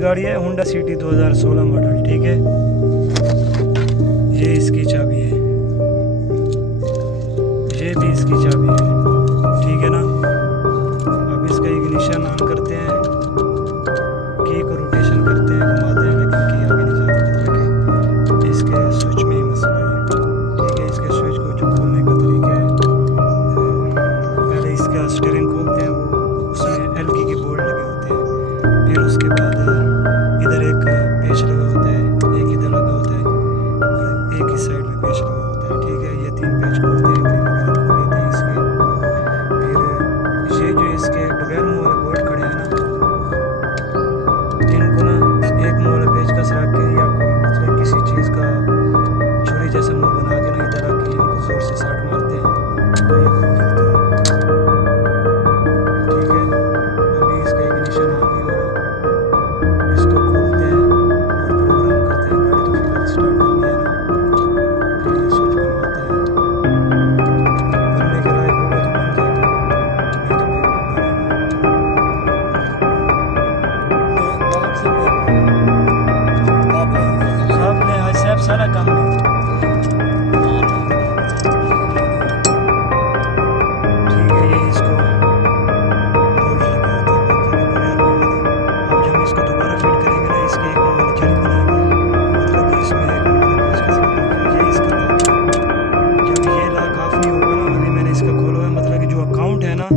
गाड़ी है Honda city 2016 model, ठीक है। ये इसकी चाबी है, ये भी इसकी चाबी है, ठीक है ना। अब इसका इग्निशन ऑन करते हैं, की को रोटेशन करते हैं, घुमाते हैं, लेकिन की आगे नहीं जाती। मतलब कि इसके स्विच में ही मसला है, ठीक है। इसके स्विच को जो खोलने का तरीका है, पहले इसका स्टीयरिंग खोलते हैं, वो उसमें एलकी के बोल्ट लगे होते हैं। फिर उसके बाद इधर एक पेच लगा होता है, एक इधर लगा होता है और एक इस साइड में पेच लगा होता है, ठीक है। ये 3 पेच खोलते हैं, ग्रिल वगैरह खोल लेते हैं इसके। फिर ये जो इसके बगैर मुँह वाले बोल्ट खड़े हैं ना, इनको ना एक मुँह वाला पेचकस रख के या कोई मतलब किसी चीज़ का छुरी जैसा मुँह बना के ना इधर रख के इनको ज़ोर से साट मारते हैं, तो ये खुल जाता है, ठीक है। अभी इसका इग्निशन ऑन नहीं हो रहा, इसको खोलते हैं और प्रोग्राम करते हैं। गाड़ी तो फिलहाल स्टार्ट करनी है ना, फिर ये स्विच बनवाते हैं, बनने के लायक होगा तो बन जाएगा, नहीं तो फिर आपने आज साहब सारा काम है, ठीक है। ये इसको बोल्ट लगा होता है बाकी के बगैर मुँह वाले। अब जब इसको दोबारा फिट करेंगे ना, इसके एक मुँह वाली जल्द बनाएंगे, मतलब कि इसमें एक मुँह वाला पेचकस लगाएंगे। ये इसका लॉक है, जब ये लॉक ऑफ नहीं होगा ना, अभी मैंने इसका खोला है, मतलब कि जो अकाउंट है ना